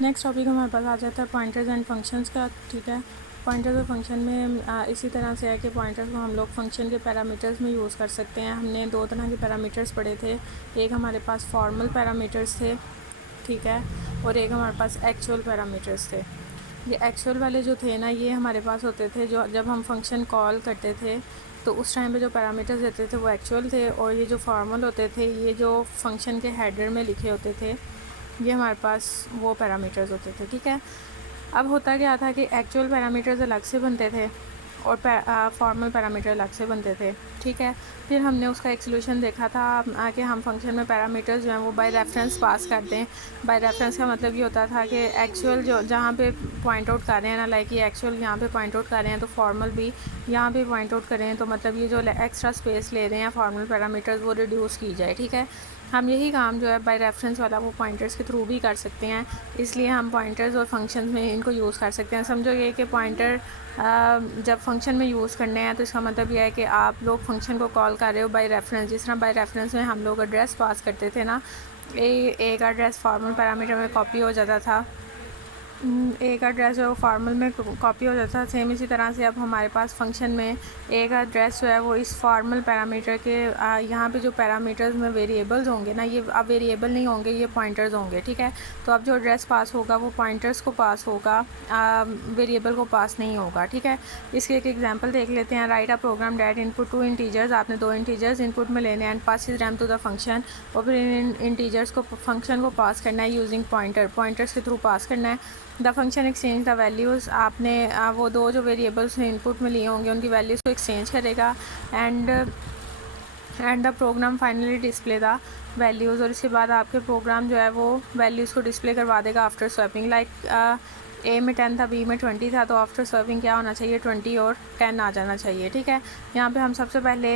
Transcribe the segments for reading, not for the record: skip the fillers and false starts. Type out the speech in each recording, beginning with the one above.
Next topic हमारे पास आ जाता है पॉइंटर्स एंड फंक्शंस का। ठीक है, पॉइंटर्स और फंक्शन में इसी तरह से है कि पॉइंटर्स को हम लोग फंक्शन के पैरामीटर्स में यूज़ कर सकते हैं। हमने दो तरह के पैरामीटर्स पढ़े थे, एक हमारे पास फॉर्मल पैरामीटर्स थे, ठीक है, और एक हमारे पास एक्चुअल पैरामीटर्स थे। ये एक्चुअल वाले जो थे ना, ये हमारे पास होते थे जो जब हम फंक्शन कॉल करते थे तो उस टाइम पे जो पैरामीटर्स देते थे वो एक्चुअल थे, और ये जो फॉर्मल होते थे ये जो फंक्शन के हेडर में लिखे होते थे ये हमारे पास वो पैरामीटर्स होते थे। ठीक है, अब होता क्या था कि एक्चुअल पैरामीटर्स अलग से बनते थे और फॉर्मल पैरामीटर अलग से बनते थे। ठीक है, फिर हमने उसका एक सोल्यूशन देखा था कि हम फंक्शन में पैरामीटर्स जो हैं वो बाय रेफरेंस पास कर दें। बाय रेफरेंस का मतलब ये होता था कि एक्चुअल जो जहाँ पे पॉइंट आउट कर रहे हैं ना, लाइक ये एक्चुअल यहाँ पे पॉइंट आउट कर रहे हैं तो फॉर्मल भी यहाँ पे पॉइंट आउट करें, तो मतलब ये जो एक्स्ट्रा स्पेस ले रहे हैं फॉर्मल पैरामीटर्स वो रिड्यूस की जाए। ठीक है, हम यही काम जो है बाय रेफरेंस वाला वो पॉइंटर्स के थ्रू भी कर सकते हैं, इसलिए हम पॉइंटर्स और फंक्शंस में इनको यूज़ कर सकते हैं। समझो ये कि पॉइंटर जब फंक्शन में यूज़ करने हैं तो इसका मतलब यह है कि आप लोग फंक्शन को कॉल कर रहे हो बाय रेफरेंस। जिस तरह बाय रेफरेंस में हम लोग एड्रेस पास करते थे ना, एक एड्रेस फॉर्मल पैरामीटर में कॉपी हो जाता था, एक एड्रेस जो है वो फार्मल में कॉपी हो जाता है। सेम इसी तरह से अब हमारे पास फंक्शन में एक एड्रेस जो है वो इस फॉर्मल पैरामीटर के यहाँ पे जो पैरामीटर्स में वेरिएबल्स होंगे ना, ये अब वेरिएबल नहीं होंगे, ये पॉइंटर्स होंगे। ठीक है, तो अब जो एड्रेस पास होगा वो पॉइंटर्स को पास होगा, वेरिएबल को पास नहीं होगा। ठीक है, इसके एक एग्जांपल देख लेते हैं। Write a program that input two integers, आपने दो इंटीजर्स इनपुट में लेने हैं, pass is ram to the function, और फिर इन इंटीजर्स को फंक्शन को पास करना है यूजिंग पॉइंटर्स के थ्रू पास करना है। The function exchange the values, आपने वो दो जो वेरिएबल्स इनपुट में लिए होंगे उनकी वैल्यूज़ को एक्सचेंज करेगा, and the program finally display the values, और इसके बाद आपके प्रोग्राम जो है वो वैल्यूज़ को डिस्प्ले करवा देगा आफ्टर स्वैपिंग। लाइक ए में 10 था, बी में 20 था, तो आफ्टर स्वैपिंग क्या होना चाहिए, 20 और 10 आ जाना चाहिए। ठीक है, यहाँ पे हम सबसे पहले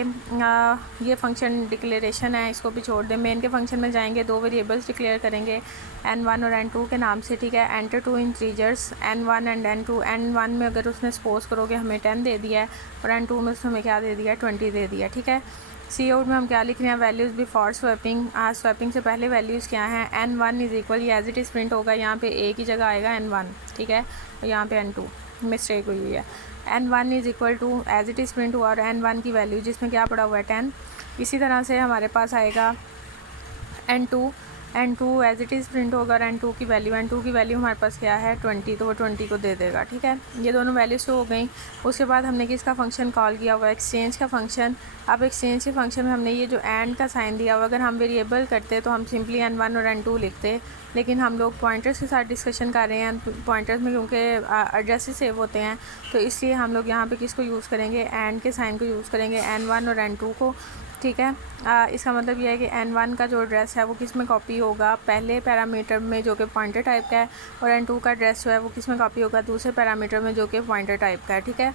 ये फंक्शन डिक्लेरेशन है, इसको भी छोड़ दें। मेन के फंक्शन में जाएंगे, दो वेरिएबल्स डिक्लेयर करेंगे n1 और n2 के नाम से। ठीक है, enter two integers n1 and n2। n1 में अगर उसने सपोज करोगे हमें 10 दे दिया है, और n2 में उसने हमें क्या दे दिया है, 20 दे दिया। ठीक है, सी आउट में हम क्या लिख रहे हैं, वैल्यूज़ बिफोर स्वैपिंग, स्वैपिंग से पहले वैल्यूज़ क्या हैं, n1 इज़ इक्वल, ये एज इट इज़ प्रिंट होगा, यहाँ पे a की जगह आएगा n1। ठीक है, और यहाँ पे n2 मिस्टेक हुई है, n1 is equal to as it is print हुआ, और n1 की वैल्यू जिसमें क्या पड़ा हुआ है 10। इसी तरह से हमारे पास आएगा n2 as it is print होगा, और n2 की वैल्यू हमारे पास क्या है 20, तो वो 20 को दे देगा। ठीक है, ये दोनों वैल्यूज़ तो हो गई। उसके बाद हमने किसका फंक्शन कॉल किया हुआ, एक्सचेंज का फंक्शन। अब एक्सचेंज के फंक्शन में हमने ये जो एंड का साइन दिया हुआ, अगर हम वेरिएबल करते तो हम सिंपली n1 और n2 लिखते, लेकिन हम लोग पॉइंटर्स के साथ डिस्कशन कर रहे हैं, पॉइंटर्स में क्योंकि एड्रेसेस सेव होते हैं, तो इसलिए हम लोग यहाँ पे किसको यूज़ करेंगे, एंड के साइन को यूज़ करेंगे, n1 और n2 को। ठीक है, इसका मतलब यह है कि n1 का जो एड्रेस है वो किस में कॉपी होगा, पहले पैरामीटर में जो कि पॉइंटर टाइप का है, और n2 का एड्रेस जो है वो किस में कॉपी होगा, दूसरे पैरामीटर में जो कि पॉइंटर टाइप का है। ठीक है,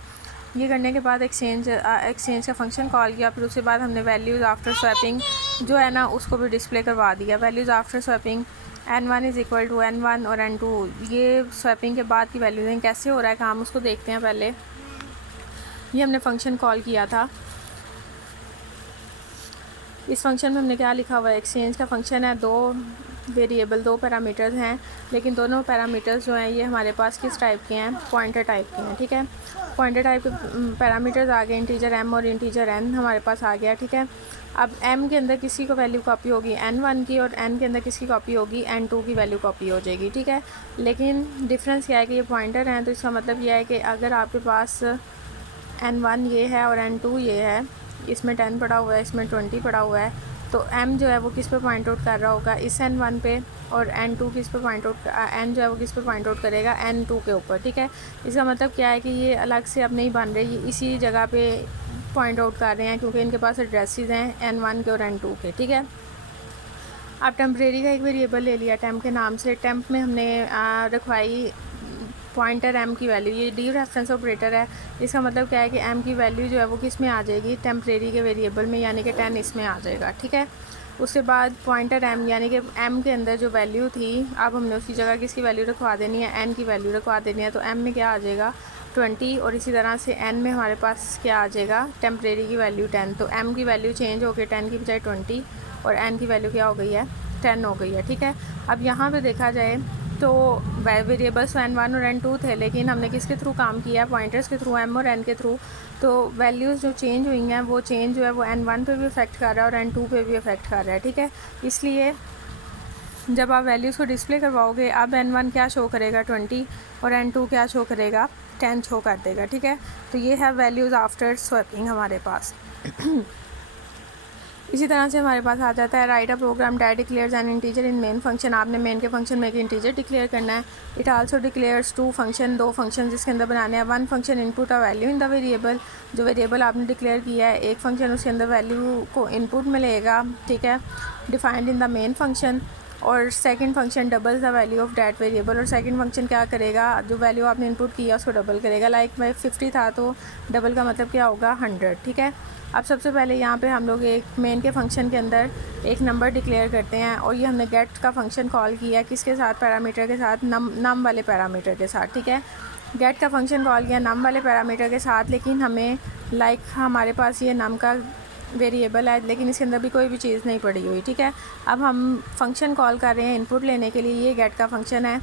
ये करने के बाद एक्सचेंज का फंक्शन कॉल किया, फिर उसके बाद हमने वैल्यूज़ आफ्टर स्वैपिंग जो है ना उसको भी डिस्प्ले करवा दिया। Values after swapping n1 is equal to n1 और n2, ये स्वैपिंग के बाद की वैल्यूज़ हैं। कैसे हो रहा है काम उसको देखते हैं। पहले ये हमने फंक्शन कॉल किया था, इस फंक्शन में हमने क्या लिखा हुआ है, एक्सचेंज का फंक्शन है, दो वेरिएबल दो पैरामीटर्स हैं, लेकिन दोनों पैरामीटर्स जो हैं ये हमारे पास किस टाइप के हैं, पॉइंटर टाइप के हैं। ठीक है, पॉइंटर टाइप के पैरामीटर्स आ गए, इंटीजर m और इंटीजर n हमारे पास आ गया। ठीक है, अब m के अंदर किसी को वैल्यू कॉपी होगी n1 की, और n के अंदर किसकी कॉपी होगी, n2 की वैल्यू कॉपी हो जाएगी। ठीक है, लेकिन डिफरेंस क्या है कि ये पॉइंटर हैं, तो इसका मतलब यह है कि अगर आपके पास n1 ये है और n2 ये है, इसमें 10 पड़ा हुआ है, इसमें 20 पड़ा हुआ है, तो m जो है वो किस पे पॉइंट आउट कर रहा होगा, इस n1 पे, और n2 किस पे पॉइंट आउट, n जो है वो किस पे पॉइंट आउट करेगा, n2 के ऊपर। ठीक है, इसका मतलब क्या है कि ये अलग से अब नहीं बन रहे, ये इसी जगह पे पॉइंट आउट कर रहे हैं, क्योंकि इनके पास एड्रेसेस हैं n1 के और n2 के। ठीक है, अब टेम्परेरी का एक वेरिएबल ले लिया टेम्प के नाम से, टेम्प में हमने रखवाई पॉइंटर m की वैल्यू, ये डी रेफरेंस ऑपरेटर है। इसका मतलब क्या है कि m की वैल्यू जो है वो किस में आ जाएगी, टेम्परेरी के वेरिएबल में, यानी कि 10 इसमें आ जाएगा। ठीक है, उसके बाद पॉइंटर m यानी कि m के अंदर जो वैल्यू थी, अब हमने उसकी जगह किसकी वैल्यू रखवा देनी है, n की वैल्यू रखवा देनी है, तो m में क्या आ जाएगा 20, और इसी तरह से n में हमारे पास क्या आ जाएगा, टेम्परेरी की वैल्यू 10। तो m की वैल्यू चेंज हो गई, 10 की बजाय 20, और n की वैल्यू क्या हो गई है, 10 हो गई है। ठीक है, अब यहाँ पे देखा जाए तो वेरिएबल्स n1 और n2 थे, लेकिन हमने किसके थ्रू काम किया है, पॉइंटर्स के थ्रू, m और n के थ्रू। तो वैल्यूज़ जो चेंज हुई हैं वो चेंज जो है वो n1 पे भी इफ़ेक्ट कर रहा है और n2 पे भी इफ़ेक्ट कर रहा है, ठीक है। इसलिए जब आप वैल्यूज़ को डिस्प्ले करवाओगे, अब n1 क्या शो करेगा 20 और n2 क्या शो करेगा 10 शो कर देगा, ठीक है। तो ये है वैल्यूज़ आफ्टर स्वैपिंग हमारे पास। इसी तरह से हमारे पास आ जाता है write a program that declares an integer in main function. आपने मेन के फंक्शन में एक इंटीजर डिक्लेयर करना है। It also declares two function, दो फंक्शन जिसके अंदर बनाने हैं। One function input a value in the variable, जो वेरिएबल आपने डिक्लेयर किया है एक फंक्शन उसके अंदर वैल्यू को इनपुट में लेगा, ठीक है, defined in the main function. और second function double the value of that variable, और सेकंड फंक्शन क्या करेगा, जो वैल्यू आपने इनपुट किया उसको डबल करेगा। लाइक मैं 50 था तो डबल का मतलब क्या होगा 100, ठीक है। अब सबसे पहले यहाँ पे हम लोग एक मेन के फंक्शन के अंदर एक नंबर डिक्लेयर करते हैं, और ये हमने गेट का फंक्शन कॉल किया किसके साथ, पैरामीटर के साथ, नम वाले पैरामीटर के साथ, ठीक है। गेट का फंक्शन कॉल किया नम वाले पैरामीटर के साथ, लेकिन हमें हमारे पास ये नम का वेरिएबल है लेकिन इसके अंदर भी कोई भी चीज़ नहीं पड़ी हुई, ठीक है। अब हम फंक्शन कॉल कर रहे हैं इनपुट लेने के लिए, ये गेट का फंक्शन है।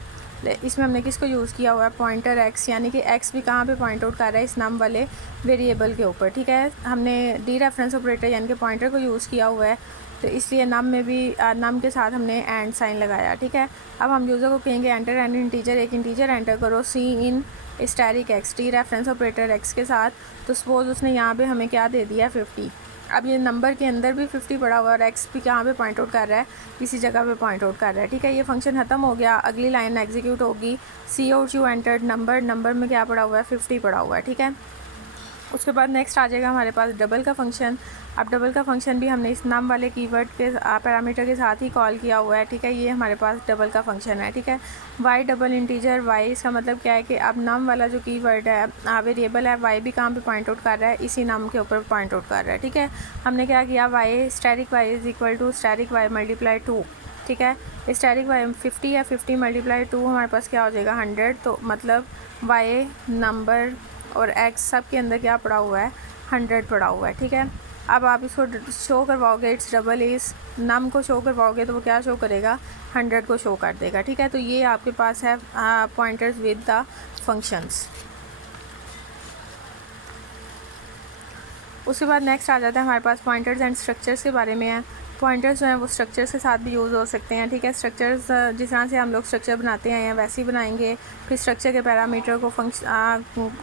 इसमें हमने किसको यूज़ किया हुआ है, पॉइंटर x, यानी कि x भी कहाँ पे पॉइंट आउट कर रहा है, इस नम वाले वेरिएबल के ऊपर, ठीक है। हमने डी रेफरेंस ऑपरेटर यानी कि पॉइंटर को यूज़ किया हुआ है, तो इसलिए नम में भी नम के साथ हमने एंड साइन लगाया, ठीक है। अब हम यूज़र को कहेंगे एंटर एन इंटीजर, एक इंटीजर एंटर करो cin static x, dereference operator x के साथ। तो सपोज़ उसने यहाँ पे हमें क्या दे दिया 50। अब ये नंबर के अंदर भी 50 पड़ा हुआ है और x भी कहाँ पे पॉइंट आउट कर रहा है, इसी जगह पे पॉइंट आउट कर रहा है, ठीक है। ये फंक्शन ख़त्म हो गया, अगली लाइन एग्जीक्यूट होगी, cout you entered number, number में क्या पड़ा हुआ है 50 पड़ा हुआ है, ठीक है। उसके बाद नेक्स्ट आ जाएगा हमारे पास डबल का फंक्शन। अब डबल का फंक्शन भी हमने इस नाम वाले कीवर्ड के पैरामीटर के साथ ही कॉल किया हुआ है, ठीक है। ये हमारे पास डबल का फंक्शन है, ठीक है। वाई डबल इंटीजर वाई, इसका मतलब क्या है कि अब नाम वाला जो कीवर्ड है वेरिएबल है, वाई भी कहाँ पे पॉइंट आउट कर रहा है, इसी नाम के ऊपर पॉइंट आउट कर रहा है, ठीक है। हमने क्या किया, y static y is equal to static y multiply 2, ठीक है। स्टैटिक वाई 50 है, 50 मल्टीप्लाई 2 हमारे पास क्या हो जाएगा 100। तो मतलब वाई नंबर और x सब के अंदर क्या पड़ा हुआ है 100 पड़ा हुआ है, ठीक है। अब आप इसको शो करवाओगे, इट्स डबल इस नम को शो करवाओगे तो वो क्या शो करेगा 100 को शो कर देगा, ठीक है। तो ये आपके पास है पॉइंटर्स विद द फंक्शंस। उसके बाद नेक्स्ट आ जाता है हमारे पास पॉइंटर्स एंड स्ट्रक्चर्स के बारे में है। पॉइंटर्स जो हैं वो स्ट्रक्चर्स के साथ भी यूज़ हो सकते हैं, ठीक है। स्ट्रक्चर्स जिस तरह से हम लोग स्ट्रक्चर बनाते हैं या वैसे ही बनाएंगे। फिर स्ट्रक्चर के पैरामीटर को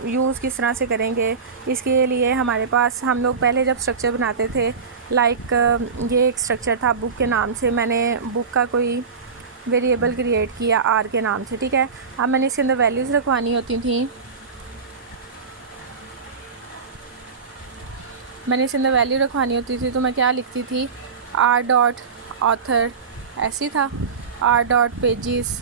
यूज़ किस तरह से करेंगे, इसके लिए हमारे पास हम लोग पहले जब स्ट्रक्चर बनाते थे, लाइक ये एक स्ट्रक्चर था बुक के नाम से, मैंने बुक का कोई वेरिएबल क्रिएट किया आर के नाम से, ठीक है। अब मैंने इसके अंदर वैल्यूज़ रखवानी होती थी, मैंने इसके अंदर वैल्यू रखवानी होती थी, तो मैं क्या लिखती थी, आर डॉट ऑथर ऐसी था, आर डॉट पेजेस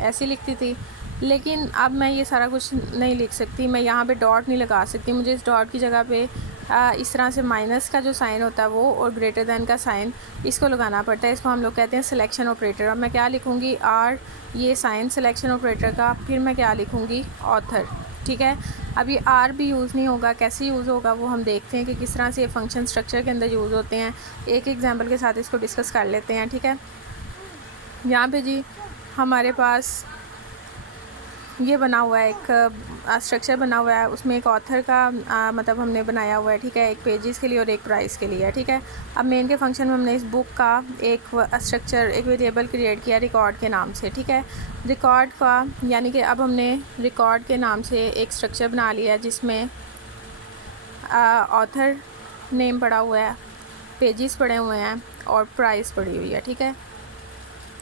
ऐसी लिखती थी। लेकिन अब मैं ये सारा कुछ नहीं लिख सकती, मैं यहाँ पे डॉट नहीं लगा सकती, मुझे इस डॉट की जगह पे इस तरह से माइनस का जो साइन होता है वो और ग्रेटर दैन का साइन इसको लगाना पड़ता है। इसको हम लोग कहते हैं सिलेक्शन ऑपरेटर। अब मैं क्या लिखूँगी, आर ये साइन सिलेक्शन ऑपरेटर का, फिर मैं क्या लिखूँगी ऑथर, ठीक है। अब ये आर भी यूज़ नहीं होगा, कैसे यूज़ होगा वो हम देखते हैं कि किस तरह से ये फंक्शन स्ट्रक्चर के अंदर यूज़ होते हैं। एक एग्जांपल के साथ इसको डिस्कस कर लेते हैं, ठीक है। यहाँ पे जी हमारे पास ये बना हुआ है, एक स्ट्रक्चर बना हुआ है, उसमें एक ऑथर का मतलब हमने बनाया हुआ है, ठीक है, एक पेजेस के लिए और एक प्राइस के लिए, ठीक है। अब मेन के फंक्शन में हमने इस बुक का एक स्ट्रक्चर, एक वेरिएबल क्रिएट किया रिकॉर्ड के नाम से, ठीक है। रिकॉर्ड का यानी कि अब हमने रिकॉर्ड के नाम से एक स्ट्रक्चर बना लिया है जिसमें ऑथर नेम पड़ा हुआ है, पेजेस पड़े हुए हैं और प्राइस पड़ी हुई है, ठीक है।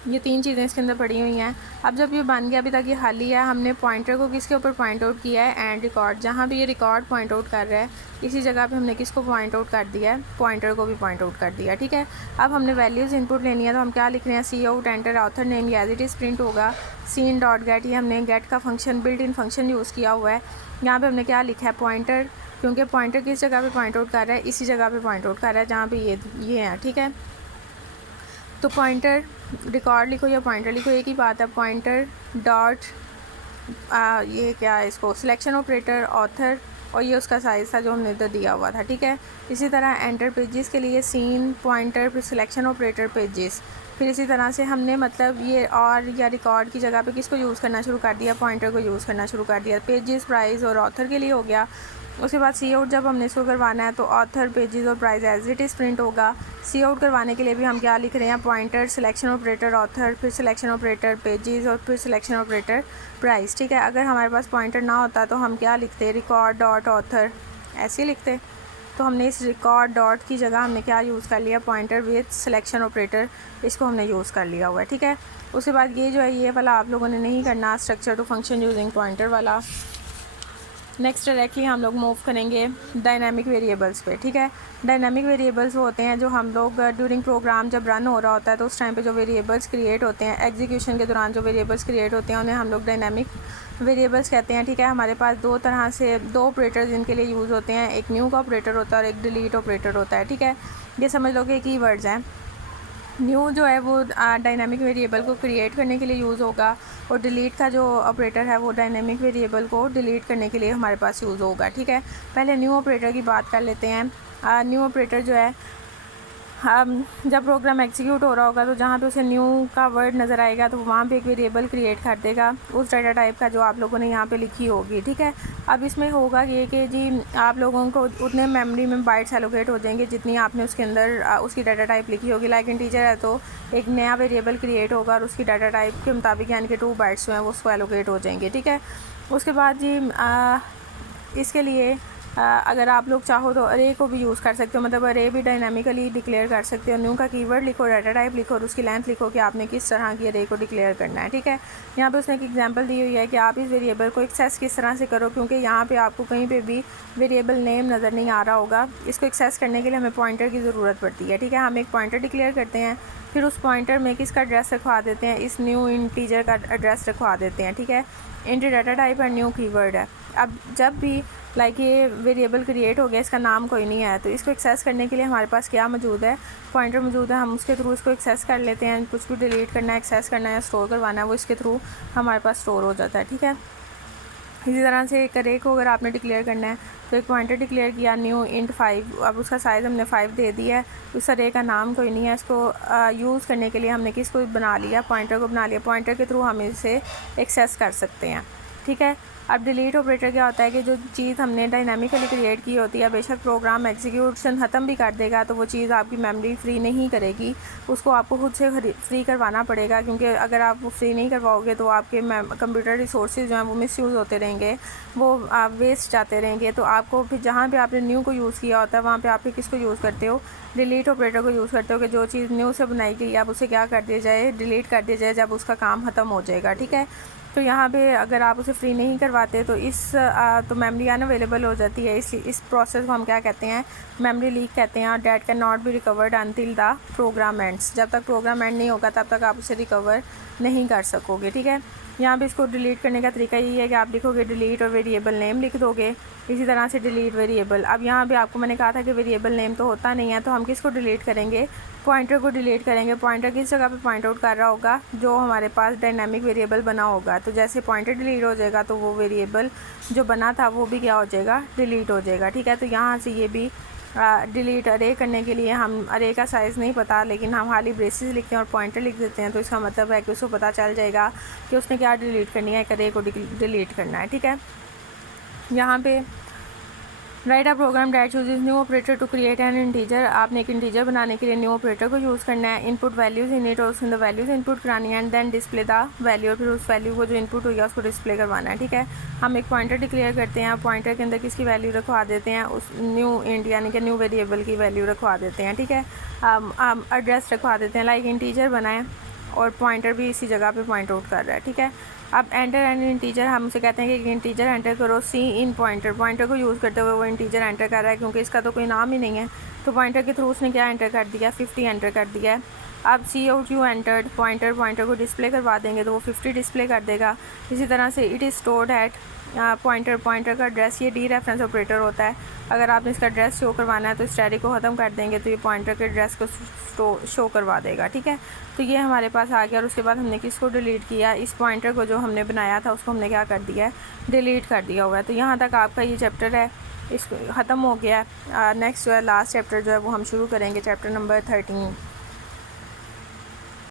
ये तीन चीज़ें इसके अंदर पड़ी हुई हैं। अब जब ये बन गया, अभी तक ये खाली है, हमने पॉइंटर को किसके ऊपर पॉइंट आउट किया है, एंड रिकॉर्ड, जहाँ भी ये रिकॉर्ड पॉइंट आउट कर रहा है इसी जगह पे हमने किसको पॉइंट आउट कर दिया है, पॉइंटर को भी पॉइंट आउट कर दिया, ठीक है। अब हमने वैल्यूज़ इनपुट लेनी है, तो हम क्या लिख रहे हैं, cout enter author name, as it is print होगा, सीन डॉट गेट, ये हमने गेट का function built in function use किया हुआ है। यहाँ पर हमने क्या लिखा है, पॉइंटर, क्योंकि पॉइंटर किस जगह पर पॉइंट आउट कर रहा है, इसी जगह पर पॉइंट आउट कर रहा है जहाँ पर ये है, ठीक है। तो पॉइंटर रिकॉर्ड लिखो या पॉइंटर लिखो एक ही बात है, पॉइंटर डॉट ये क्या है, इसको सिलेक्शन ऑपरेटर ऑथर, और ये उसका साइज़ था जो हमने इधर दिया हुआ था, ठीक है। इसी तरह एंटर पेजेस के लिए सीन पॉइंटर फिर सिलेक्शन ऑपरेटर पेजेस, फिर इसी तरह से हमने मतलब ये और या रिकॉर्ड की जगह पे किसको यूज़ करना शुरू कर दिया, पॉइंटर को यूज़ करना शुरू कर दिया। पेजेस, प्राइस और ऑथर के लिए हो गया। उसके बाद सी आउट जब हमने इसको करवाना है तो ऑथर, पेजेस और price as it is print होगा। सी आउट करवाने के लिए भी हम क्या लिख रहे हैं, पॉइंटर, सिलेक्शन ऑपरेटर ऑथर, फिर सिलेक्शन ऑपरेटर पेजेस और फिर सिलेक्शन ऑपरेटर प्राइस। ठीक है, अगर हमारे पास पॉइंटर ना होता तो हम क्या लिखते, रिकॉर्ड डॉट ऑथर, ऐसे ही लिखते। तो हमने इस रिकॉर्ड डॉट की जगह हमने क्या यूज़ कर लिया, पॉइंटर विथ सिलेक्शन ऑपरेटर, इसको हमने यूज़ कर लिया हुआ है। ठीक है, उसके बाद ये जो है ये वाला आप लोगों ने नहीं करना, structure to function using pointer वाला। नेक्स्ट डायरेक्टली हम लोग मूव करेंगे डायनामिक वेरिएबल्स पे। ठीक है, डायनामिक वेरिएबल्स वो होते हैं जो हम लोग ड्यूरिंग प्रोग्राम जब रन हो रहा होता है तो उस टाइम पे जो वेरिएबल्स क्रिएट होते हैं, एग्जीक्यूशन के दौरान जो वेरिएबल्स क्रिएट होते हैं उन्हें हम लोग डायनामिक वेरिएबल्स कहते हैं। ठीक है, हमारे पास दो तरह से दो ऑपरेटर्स इनके लिए यूज़ होते हैं, एक न्यू का ऑपरेटर होता है और एक डिलीट ऑपरेटर होता है। ठीक है, ये समझ लो कि कीवर्ड्स हैं। न्यू जो है वो डायनामिक वेरिएबल को क्रिएट करने के लिए यूज़ होगा और डिलीट का जो ऑपरेटर है वो डायनामिक वेरिएबल को डिलीट करने के लिए हमारे पास यूज़ होगा। ठीक है, पहले न्यू ऑपरेटर की बात कर लेते हैं। न्यू ऑपरेटर जो है जब प्रोग्राम एग्जीक्यूट हो रहा होगा तो जहाँ पे उसे न्यू का वर्ड नज़र आएगा तो वहाँ पे एक वेरिएबल क्रिएट कर देगा उस डाटा टाइप का जो आप लोगों ने यहाँ पे लिखी होगी। ठीक है, अब इसमें होगा ये कि जी आप लोगों को उतने मेमोरी में बाइट्स एलोकेट हो जाएंगे जितनी आपने उसके अंदर उसकी डाटा टाइप लिखी होगी। लाइक इंटीजर है तो एक नया वेरिएबल क्रिएट होगा और उसकी डाटा टाइप के मुताबिक यानी कि 2 बाइट्स जो हैं वो उसको एलोकेट हो जाएंगे। ठीक है, उसके बाद जी इसके लिए अगर आप लोग चाहो तो अरे को भी यूज़ कर सकते हो, मतलब अरे भी डायनामिकली डिक्लेयर कर सकते हो। न्यू का कीवर्ड लिखो, डाटा टाइप लिखो और उसकी लेंथ लिखो कि आपने किस तरह की अरे को डिक्लेयर करना है। ठीक है, यहाँ पे उसने एक एग्जांपल दी हुई है कि आप इस वेरिएबल को एक्सेस किस तरह से करो, क्योंकि यहाँ पे आपको कहीं पे भी वेरिएबल नेम नज़र नहीं आ रहा होगा। इसको एक्सेस करने के लिए हमें पॉइंटर की ज़रूरत पड़ती है। ठीक है, हम एक पॉइंटर डिक्लेयर करते हैं, फिर उस पॉइंटर में किसका एड्रेस रखवा देते हैं, इस न्यू इंटीजर का एड्रेस रखवा देते हैं। ठीक है, इंट डाटा टाइप और न्यू कीवर्ड है। अब जब भी लाइक ये वेरिएबल क्रिएट हो गया, इसका नाम कोई नहीं है, तो इसको एक्सेस करने के लिए हमारे पास क्या मौजूद है, पॉइंटर मौजूद है। हम उसके थ्रू इसको एक्सेस कर लेते हैं। कुछ भी डिलीट करना है, एक्सेस करना है या स्टोर करवाना है वो इसके थ्रू हमारे पास स्टोर हो जाता है। ठीक है, इसी तरह से एक अरे को अगर आपने डिक्लेयर करना है तो एक पॉइंटर डिक्लेयर किया न्यू इंट 5, अब उसका साइज़ हमने 5 दे दिया है। उस अरे का नाम कोई नहीं है, इसको यूज़ करने के लिए हमने किसको बना लिया, पॉइंटर को बना लिया। पॉइंटर के थ्रू हम इसे एक्सेस कर सकते हैं। ठीक है, अब डिलीट ऑपरेटर क्या होता है कि जो चीज़ हमने डायनामिकली क्रिएट की होती है, बेशक प्रोग्राम एग्जीक्यूशन ख़त्म भी कर देगा तो वो चीज़ आपकी मेमोरी फ्री नहीं करेगी, उसको आपको खुद से फ्री करवाना पड़ेगा। क्योंकि अगर आप वो फ्री नहीं करवाओगे तो आपके कंप्यूटर रिसोर्सेज जो हैं वो मिसयूज़ होते रहेंगे, वो आप वेस्ट जाते रहेंगे। तो आपको फिर जहाँ पे आपने न्यू को यूज़ किया होता है वहाँ पे आप किसको यूज़ करते हो, डिलीट ऑपरेटर को यूज़ करते हो कि जो चीज़ न्यू से बनाई गई आप उसे क्या कर दिया जाए, डिलीट कर दिया जाए जब उसका काम ख़त्म हो जाएगा। ठीक है, तो यहाँ पे अगर आप उसे फ्री नहीं करवाते तो तो मेमोरी अनअवेलेबल हो जाती है। इस प्रोसेस को हम क्या कहते हैं, मेमोरी लीक कहते हैं। और that can not be recovered until the program ends, जब तक प्रोग्राम एंड नहीं होगा तब तक आप उसे रिकवर नहीं कर सकोगे। ठीक है, यहाँ पे इसको डिलीट करने का तरीका यही है कि आप लिखोगे डिलीट और वेरिएबल नेम लिख दोगे। इसी तरह से डिलीट वेरिएबल। अब यहाँ पे आपको मैंने कहा था कि वेरिएबल नेम तो होता नहीं है, तो हम किसको डिलीट करेंगे, पॉइंटर को डिलीट करेंगे। पॉइंटर किस जगह पे पॉइंट आउट कर रहा होगा, जो हमारे पास डायनामिक वेरिएबल बना होगा। तो जैसे पॉइंटर डिलीट हो जाएगा तो वो वेरिएबल जो बना था वो भी क्या हो जाएगा, डिलीट हो जाएगा। ठीक है, तो यहाँ से ये भी डिलीट अरे करने के लिए हम अरे का साइज़ नहीं पता, लेकिन हम खाली ब्रेसेस लिखते हैं और पॉइंटर लिख देते हैं, तो इसका मतलब है कि उसको पता चल जाएगा कि उसने क्या डिलीट करनी है, एक अरे को डिलीट करना है। ठीक है, यहाँ पे write a program that uses new operator to create an integer. आपने एक इंटीजर बनाने के लिए न्यू ऑपरेटर को यूज़ करना है। इनपुट वैल्यूज़ इन इट और उसके अंदर वैल्यूज़ इनपुट करानी है and then display the value, और फिर उस वैल्यू को जो इनपुट हुई है उसको डिस्प्ले करवाना है। ठीक है, हम एक पॉइंटर डिक्लेयर करते हैं, पॉइंटर के अंदर किसकी वैल्यू रखवा देते हैं, उस न्यू इंट यानी कि न्यू वेरिएबल की वैल्यू रखवा देते हैं। ठीक है, एड्रेस रखवा देते हैं, लाइक इंटीजर बनाएं और पॉइंटर भी इसी जगह पे पॉइंट आउट कर रहा है। ठीक है, अब एंटर एंड इंटीजर, हम उसे कहते हैं कि इंटीजर एंटर करो सी इन पॉइंटर। पॉइंटर को यूज़ करते हुए वो इंटीजर एंटर कर रहा है क्योंकि इसका तो कोई नाम ही नहीं है, तो पॉइंटर के थ्रू उसने क्या एंटर कर दिया, 50 एंटर कर दिया है। अब सी आउट यू एंटर्ड, पॉइंटर को डिस्प्ले करवा देंगे तो वो 50 डिस्प्ले कर देगा। इसी तरह से it is stored at pointer का एड्रेस, ये डी रेफरेंस ऑपरेटर होता है। अगर आपने इसका एड्रेस शो करवाना है तो स्टैटिक को ख़त्म कर देंगे तो ये पॉइंटर के एड्रेस को शो करवा देगा। ठीक है, तो ये हमारे पास आ गया। और उसके बाद हमने किसको डिलीट किया, इस पॉइंटर को जो हमने बनाया था उसको हमने क्या कर दिया है, डिलीट कर दिया हुआ है। तो यहाँ तक आपका ये चैप्टर है, इसको ख़त्म हो गया। नेक्स्ट जो है लास्ट चैप्टर जो है वो हम शुरू करेंगे, चैप्टर नंबर 13।